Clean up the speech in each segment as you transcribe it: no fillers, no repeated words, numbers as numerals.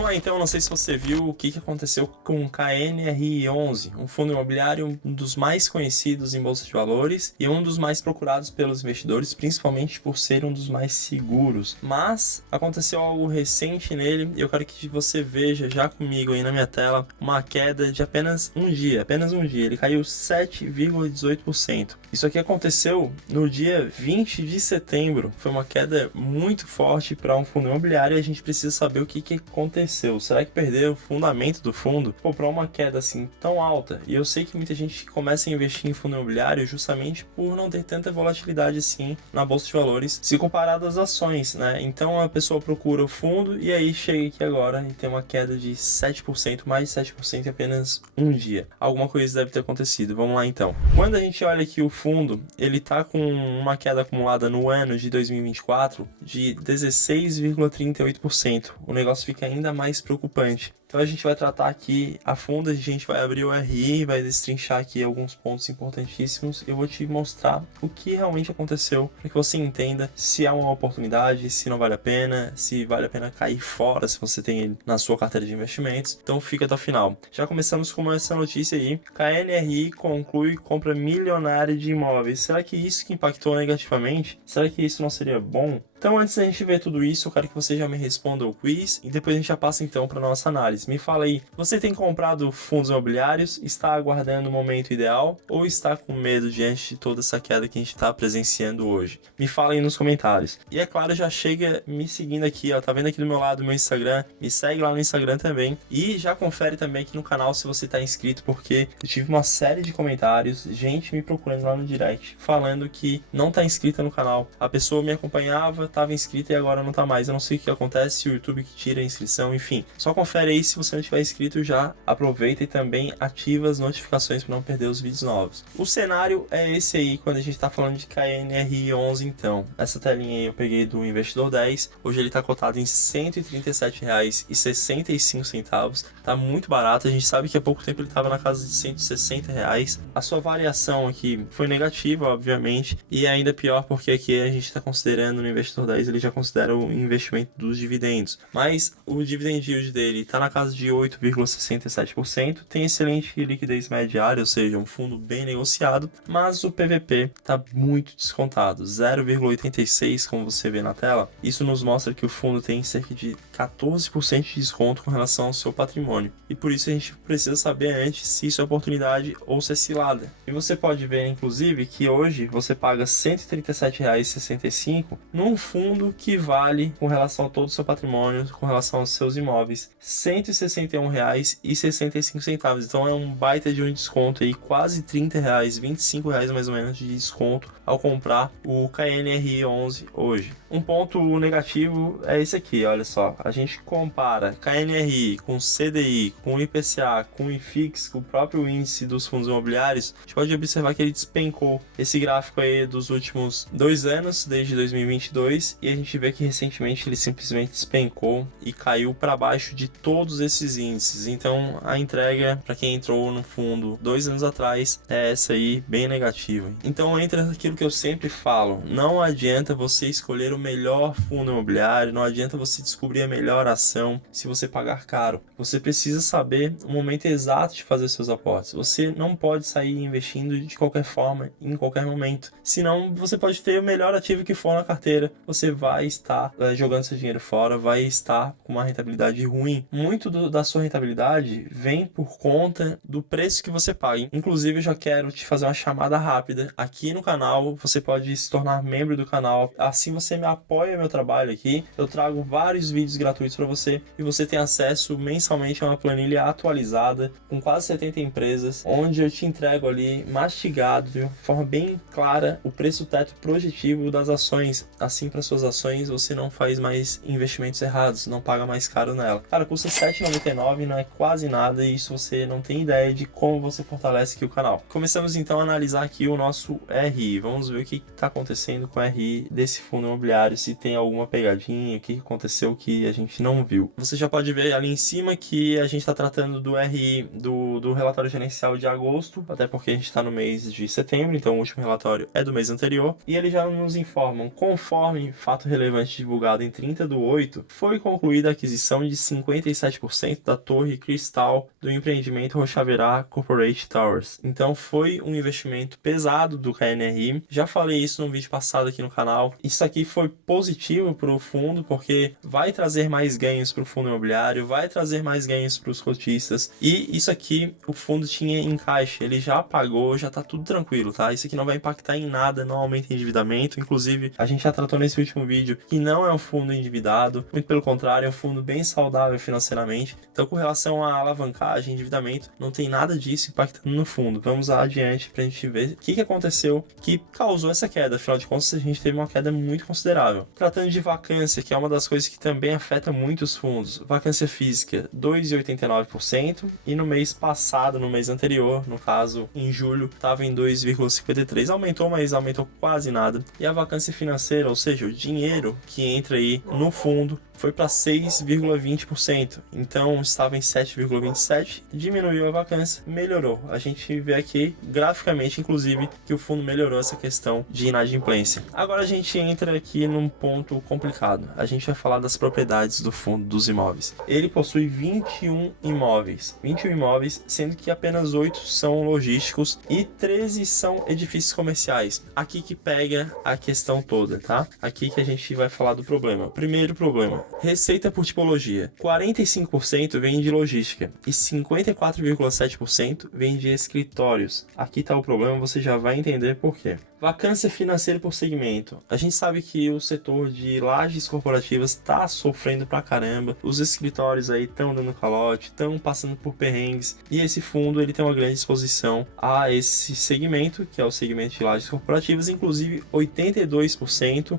Vamos lá então, não sei se você viu o que aconteceu com o KNRI11, um fundo imobiliário um dos mais conhecidos em bolsa de valores e um dos mais procurados pelos investidores, principalmente por ser um dos mais seguros. Mas aconteceu algo recente nele e eu quero que você veja já comigo aí na minha tela uma queda de apenas um dia. Ele caiu 7,18%. Isso aqui aconteceu no dia 20 de setembro. Foi uma queda muito forte para um fundo imobiliário e a gente precisa saber o que aconteceu. Será que perdeu o fundamento do fundo? Pô, para uma queda assim tão alta, e eu sei que muita gente começa a investir em fundo imobiliário justamente por não ter tanta volatilidade assim na bolsa de valores, se comparado às ações, né? Então a pessoa procura o fundo e aí chega aqui agora e tem uma queda de 7%, mais de 7% em apenas um dia. Alguma coisa deve ter acontecido. Vamos lá então. Quando a gente olha aqui o fundo, ele tá com uma queda acumulada no ano de 2024 de 16,38%. O negócio fica ainda mais preocupante. Então a gente vai tratar aqui a fundo, a gente vai abrir o RI, vai destrinchar aqui alguns pontos importantíssimos. Eu vou te mostrar o que realmente aconteceu para que você entenda se é uma oportunidade, se não vale a pena, se vale a pena cair fora se você tem ele na sua carteira de investimentos. Então fica até o final. Já começamos com essa notícia aí. KNRI conclui compra milionária de imóveis. Será que isso que impactou negativamente? Será que isso não seria bom? Então, antes da gente ver tudo isso, eu quero que você já me responda o quiz e depois a gente já passa então para nossa análise. Me fala aí, você tem comprado fundos imobiliários, está aguardando o momento ideal ou está com medo diante de toda essa queda que a gente está presenciando hoje? Me fala aí nos comentários. E é claro, já chega me seguindo aqui, ó, tá vendo aqui do meu lado o meu Instagram? Me segue lá no Instagram também e já confere também aqui no canal se você está inscrito, porque eu tive uma série de comentários, gente me procurando lá no direct, falando que não está inscrita no canal. A pessoa me acompanhava, estava inscrito e agora não está mais. Eu não sei o que acontece, se o YouTube que tira a inscrição, enfim. Só confere aí, se você não estiver inscrito já, aproveita e também ativa as notificações para não perder os vídeos novos. O cenário é esse aí, quando a gente está falando de KNRI11 então. Essa telinha aí eu peguei do Investidor 10, hoje ele está cotado em R$ 137,65. Tá muito barato, a gente sabe que há pouco tempo ele estava na casa de R$ 160. A sua variação aqui foi negativa, obviamente, e é ainda pior porque aqui a gente está considerando no Investidor 10, ele já considera o investimento dos dividendos, mas o dividend yield dele está na casa de 8,67%, tem excelente liquidez média diária, ou seja, um fundo bem negociado, mas o PVP está muito descontado, 0,86, como você vê na tela. Isso nos mostra que o fundo tem cerca de 14% de desconto com relação ao seu patrimônio, e por isso a gente precisa saber antes se isso é oportunidade ou se é cilada. E você pode ver, inclusive, que hoje você paga R$ 137,65 num fundo que vale, com relação a todo o seu patrimônio, com relação aos seus imóveis, R$ 161,65. Então é um baita de um desconto aí, quase R$ 30, R$ 25 mais ou menos de desconto ao comprar o KNRI11 hoje. Um ponto negativo é esse aqui, olha só. A gente compara KNRI com CDI, com IPCA, com IFIX, com o próprio índice dos fundos imobiliários. A gente pode observar que ele despencou esse gráfico aí dos últimos 2 anos, desde 2022, e a gente vê que recentemente ele simplesmente despencou e caiu para baixo de todos esses índices. Então a entrega para quem entrou no fundo 2 anos atrás é essa aí, bem negativa. Então entra aquilo que eu sempre falo, não adianta você escolher o melhor fundo imobiliário, não adianta você descobrir a melhor ação se você pagar caro. Você precisa saber o momento exato de fazer seus aportes. Você não pode sair investindo de qualquer forma, em qualquer momento. Senão você pode ter o melhor ativo que for na carteira, você vai estar jogando seu dinheiro fora, vai estar com uma rentabilidade ruim. Muito da sua rentabilidade vem por conta do preço que você paga. Inclusive, eu já quero te fazer uma chamada rápida aqui no canal. Você pode se tornar membro do canal. Assim você me apoia meu trabalho aqui. Eu trago vários vídeos gratuitos para você e você tem acesso mensalmente a uma planilha atualizada com quase 70 empresas, onde eu te entrego ali mastigado de uma forma bem clara o preço teto projetivo das ações. Assim, para suas ações você não faz mais investimentos errados, não paga mais caro nela. Cara, custa R$ 7,99, não é quase nada, e isso você não tem ideia de como você fortalece aqui o canal. Começamos então a analisar aqui o nosso RI. Vamos ver o que está acontecendo com o RI desse fundo imobiliário, se tem alguma pegadinha, o que aconteceu que a gente não viu. Você já pode ver ali em cima que a gente está tratando do RI do relatório gerencial de agosto, até porque a gente está no mês de setembro, então o último relatório é do mês anterior, e eles já nos informam, conforme conforme fato relevante divulgado em 30/8, foi concluída a aquisição de 57% da torre cristal do empreendimento Rochaverá Corporate Towers. Então foi um investimento pesado do KNRI. Já falei isso no vídeo passado aqui no canal. Isso aqui foi positivo para o fundo, porque vai trazer mais ganhos para o fundo imobiliário, vai trazer mais ganhos para os cotistas. E isso aqui o fundo tinha em caixa, ele já pagou, já tá tudo tranquilo, tá? Isso aqui não vai impactar em nada, não aumenta endividamento. Inclusive, a gente já tratou nesse último vídeo que não é um fundo endividado, muito pelo contrário, é um fundo bem saudável financeiramente. Então, com relação à alavancagem, endividamento, não tem nada disso impactando no fundo. Vamos adiante pra gente ver o que aconteceu que causou essa queda. Afinal de contas, a gente teve uma queda muito considerável. Tratando de vacância, que é uma das coisas que também afeta muito os fundos. Vacância física, 2,89%, e no mês passado, no mês anterior, no caso, em julho, estava em 2,53%. Aumentou, mas aumentou quase nada. E a vacância financeira, ou seja, o dinheiro que entra aí no fundo, foi para 6,20%. Então estava em 7,27%, diminuiu a vacância, melhorou. A gente vê aqui graficamente, inclusive, que o fundo melhorou essa questão de inadimplência. Agora a gente entra aqui num ponto complicado. A gente vai falar das propriedades do fundo dos imóveis. Ele possui 21 imóveis. 21 imóveis, sendo que apenas 8 são logísticos e 13 são edifícios comerciais. Aqui que pega a questão toda, tá? Aqui que a gente vai falar do problema. Primeiro problema: receita por tipologia. 45% vem de logística e 54,7% vem de escritórios. Aqui está o problema, você já vai entender por quê. Vacância financeira por segmento. A gente sabe que o setor de lajes corporativas está sofrendo pra caramba. Os escritórios aí estão dando calote, estão passando por perrengues. E esse fundo ele tem uma grande exposição a esse segmento, que é o segmento de lajes corporativas. Inclusive, 82%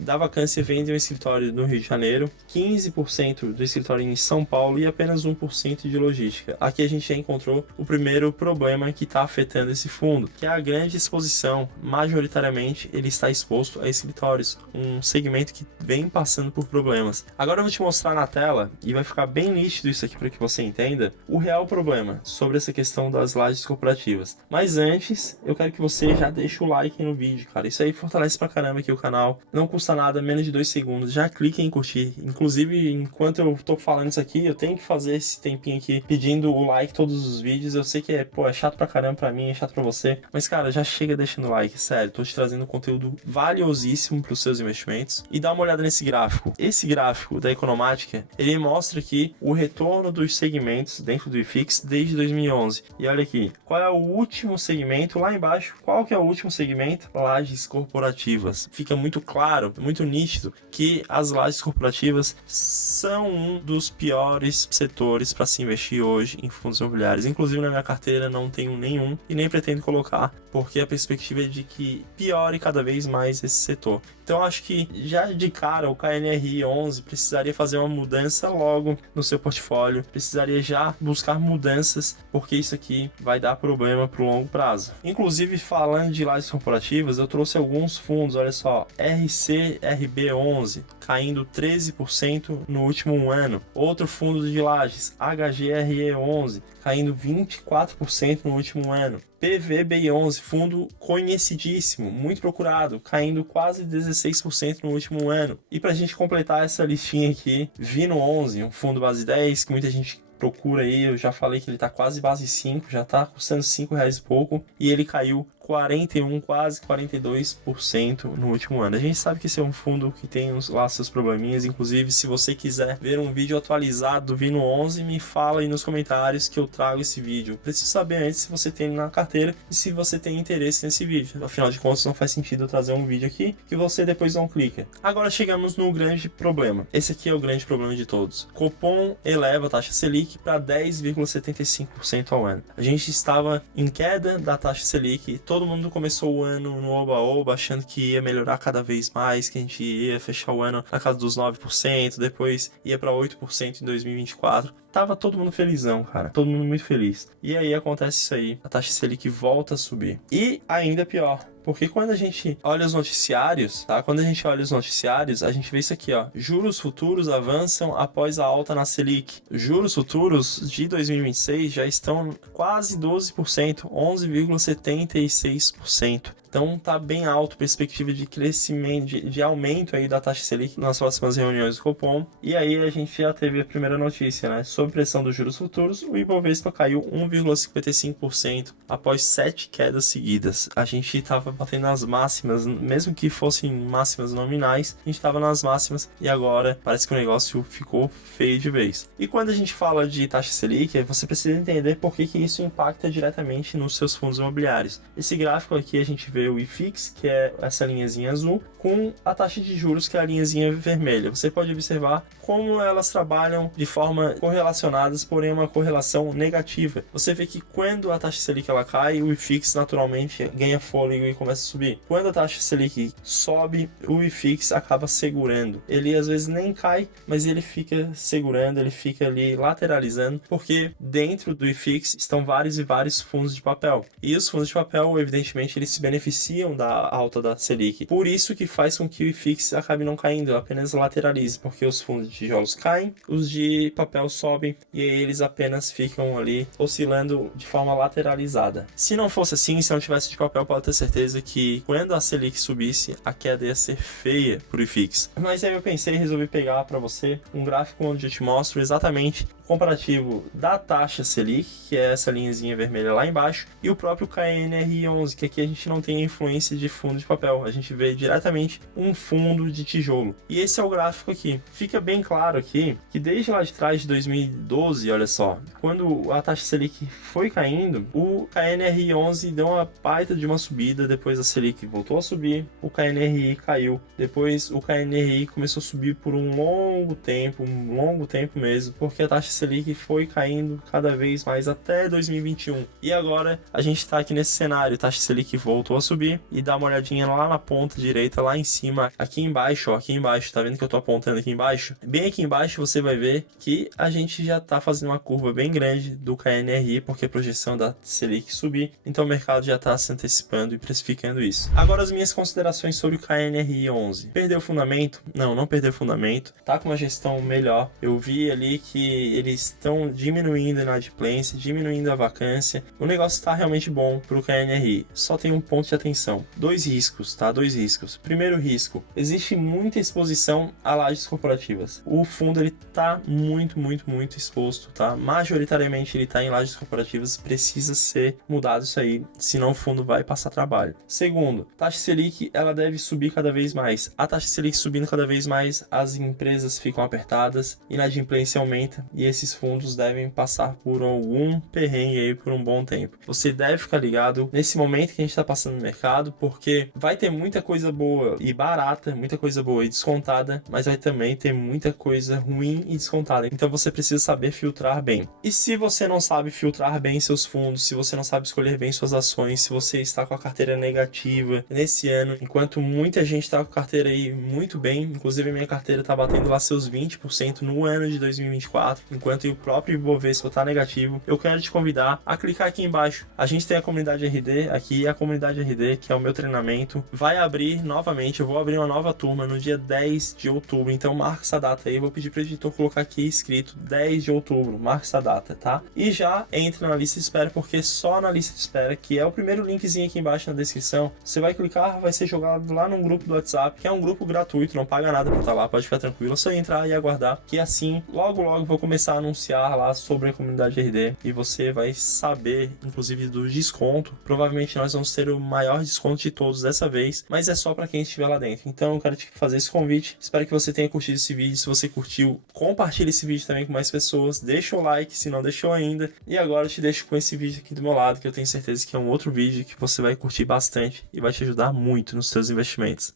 da vacância vem de um escritório no Rio de Janeiro, 15% do escritório em São Paulo e apenas 1% de logística. Aqui a gente já encontrou o primeiro problema que está afetando esse fundo, que é a grande exposição. Majoritariamente ele está exposto a escritórios, um segmento que vem passando por problemas. Agora eu vou te mostrar na tela e vai ficar bem nítido isso aqui para que você entenda o real problema sobre essa questão das lajes corporativas. Mas antes, eu quero que você já deixe o like no vídeo, cara. Isso aí fortalece pra caramba aqui o canal. Não custa nada, menos de 2 segundos. Já clique em curtir. Inclusive, enquanto eu tô falando isso aqui, eu tenho que fazer esse tempinho aqui pedindo o like todos os vídeos. Eu sei que é chato pra caramba pra mim, é chato pra você. Mas, cara, já chega deixando o like. Sério, tô te trazendo conteúdo valiosíssimo para os seus investimentos. E dá uma olhada nesse gráfico. Esse gráfico da Economática, ele mostra aqui o retorno dos segmentos dentro do IFIX desde 2011. E olha aqui, qual é o último segmento? Lá embaixo, qual que é o último segmento? Lajes corporativas. Fica muito claro, muito nítido que as lajes corporativas são um dos piores setores para se investir hoje em fundos imobiliários. Inclusive na minha carteira não tenho nenhum e nem pretendo colocar, porque a perspectiva é de que piore cada vez mais esse setor. Então acho que já de cara o KNRI 11 precisaria fazer uma mudança logo no seu portfólio, precisaria já buscar mudanças, porque isso aqui vai dar problema para o longo prazo. Inclusive, falando de lajes corporativas, eu trouxe alguns fundos, olha só, RCRB11 caindo 13% no último ano, outro fundo de lajes, HGRE11 caindo 24% no último ano, PVBI11, fundo conhecidíssimo, muito procurado, caindo quase 16% no último ano. E para a gente completar essa listinha aqui, Vino11, um fundo base 10, que muita gente procura aí, eu já falei que ele está quase base 5, já está custando R$5 e pouco, e ele caiu 41, quase 42% no último ano. A gente sabe que esse é um fundo que tem lá seus probleminhas. Inclusive, se você quiser ver um vídeo atualizado do Vino 11, me fala aí nos comentários que eu trago esse vídeo. Preciso saber antes se você tem na carteira e se você tem interesse nesse vídeo. Afinal de contas, não faz sentido eu trazer um vídeo aqui que você depois não clica. Agora chegamos no grande problema. Esse aqui é o grande problema de todos. Copom eleva a taxa Selic para 10,75% ao ano. A gente estava em queda da taxa Selic, todo mundo começou o ano no oba-oba, achando que ia melhorar cada vez mais, que a gente ia fechar o ano na casa dos 9%, depois ia para 8% em 2024. Tava todo mundo felizão, cara. Todo mundo muito feliz. E aí acontece isso aí. A taxa Selic volta a subir. E ainda pior, porque quando a gente olha os noticiários, tá? Quando a gente olha os noticiários, a gente vê isso aqui, ó. Juros futuros avançam após a alta na Selic. Juros futuros de 2026 já estão quase 12%, 11,76%. Então tá bem alto, perspectiva de crescimento, de aumento aí da taxa Selic nas próximas reuniões do Copom. E aí a gente já teve a primeira notícia, né? Sob pressão dos juros futuros, o Ibovespa caiu 1,55% após 7 quedas seguidas. A gente estava batendo nas máximas, mesmo que fossem máximas nominais, a gente estava nas máximas e agora parece que o negócio ficou feio de vez. E quando a gente fala de taxa Selic, você precisa entender por que isso impacta diretamente nos seus fundos imobiliários. Esse gráfico aqui a gente vê o IFIX, que é essa linhazinha azul, com a taxa de juros, que é a linhazinha vermelha. Você pode observar como elas trabalham de forma correlacionadas, porém uma correlação negativa. Você vê que quando a taxa Selic ela cai, o IFIX naturalmente ganha fôlego e começa a subir. Quando a taxa Selic sobe, o IFIX acaba segurando. Ele às vezes nem cai, mas ele fica segurando, ele fica ali lateralizando, porque dentro do IFIX estão vários e vários fundos de papel. E os fundos de papel, evidentemente, eles se beneficiam da alta da Selic. Por isso que faz com que o IFIX acabe não caindo, apenas lateralize, porque os fundos de tijolos caem, os de papel sobem e aí eles apenas ficam ali oscilando de forma lateralizada. Se não fosse assim, se não tivesse de papel, pode ter certeza que quando a Selic subisse, a queda ia ser feia pro IFIX. Mas aí eu pensei e resolvi pegar para você um gráfico onde eu te mostro exatamente o comparativo da taxa Selic, que é essa linhazinha vermelha lá embaixo, e o próprio KNR11, que aqui a gente não tem a influência de fundo de papel, a gente vê diretamente um fundo de tijolo. E esse é o gráfico aqui. Fica bem claro aqui que desde lá de trás de 2012, olha só, quando a taxa Selic foi caindo, o KNR11 deu uma baita de uma subida, depois a Selic voltou a subir, o KNRI caiu, depois o KNRI começou a subir por um longo tempo mesmo, porque a taxa Selic foi caindo cada vez mais até 2021. E agora a gente está aqui nesse cenário, a taxa Selic voltou a subir, e dá uma olhadinha lá na ponta direita, lá em cima, aqui embaixo, ó, aqui embaixo, tá vendo que eu tô apontando aqui embaixo? Bem aqui embaixo você vai ver que a gente já tá fazendo uma curva bem grande do KNRI, porque a projeção da Selic subir, então o mercado já tá se antecipando e precificando isso. Agora as minhas considerações sobre o KNRI 11. Perdeu fundamento? Não, não perdeu fundamento, tá com uma gestão melhor. Eu vi ali que eles estão diminuindo a inadimplência, diminuindo a vacância. O negócio está realmente bom para o KNRI. Só tem um ponto de atenção. Dois riscos, tá? Dois riscos. Primeiro risco, existe muita exposição a lajes corporativas. O fundo ele tá muito exposto, tá? Majoritariamente ele tá em lajes corporativas, precisa ser mudado isso aí, senão o fundo vai passar trabalho. Segundo, taxa Selic ela deve subir cada vez mais. A taxa Selic subindo cada vez mais, as empresas ficam apertadas, inadimplência aumenta e esses fundos devem passar por algum perrengue aí por um bom tempo. Você deve ficar ligado nesse momento que a gente está passando no mercado, porque vai ter muita coisa boa e barata, muita coisa boa e descontada, mas vai também ter muita coisa ruim e descontada. Então você precisa saber filtrar bem. E se você não sabe filtrar bem seus fundos, se você não sabe escolher bem suas ações, se você está com a carteira negativa nesse ano, enquanto muita gente está com a carteira aí muito bem, inclusive a minha carteira está batendo lá seus 20% no ano de 2024, enquanto o próprio Ibovespa está negativo, eu quero te convidar a clicar aqui embaixo. A gente tem a comunidade RD, aqui a comunidade RD, que é o meu treinamento, vai abrir novamente, eu vou abrir uma nova turma no dia 10 de outubro, então marca essa data aí, eu vou pedir para o editor colocar aqui escrito 10 de outubro, marca essa data, tá? E já entre na lista de espera, porque só na lista de espera, que é o primeiro linkzinho aqui embaixo na descrição, você vai clicar, vai ser jogado lá num grupo do WhatsApp, que é um grupo gratuito, não paga nada para estar lá, pode ficar tranquilo, é só entrar e aguardar, que assim, logo vou começar a anunciar lá sobre a comunidade RD, e você vai saber, inclusive, do desconto. Provavelmente nós vamos ter o maior desconto de todos dessa vez, mas é só para quem estiver lá dentro. Então eu quero te fazer esse convite, espero que você tenha curtido esse vídeo. Se você curtiu, compartilhe esse vídeo também com mais pessoas, deixa o like se não deixou ainda, e agora eu te deixo com esse vídeo aqui do meu lado, que eu tenho certeza que é um outro vídeo que você vai curtir bastante e vai te ajudar muito nos seus investimentos.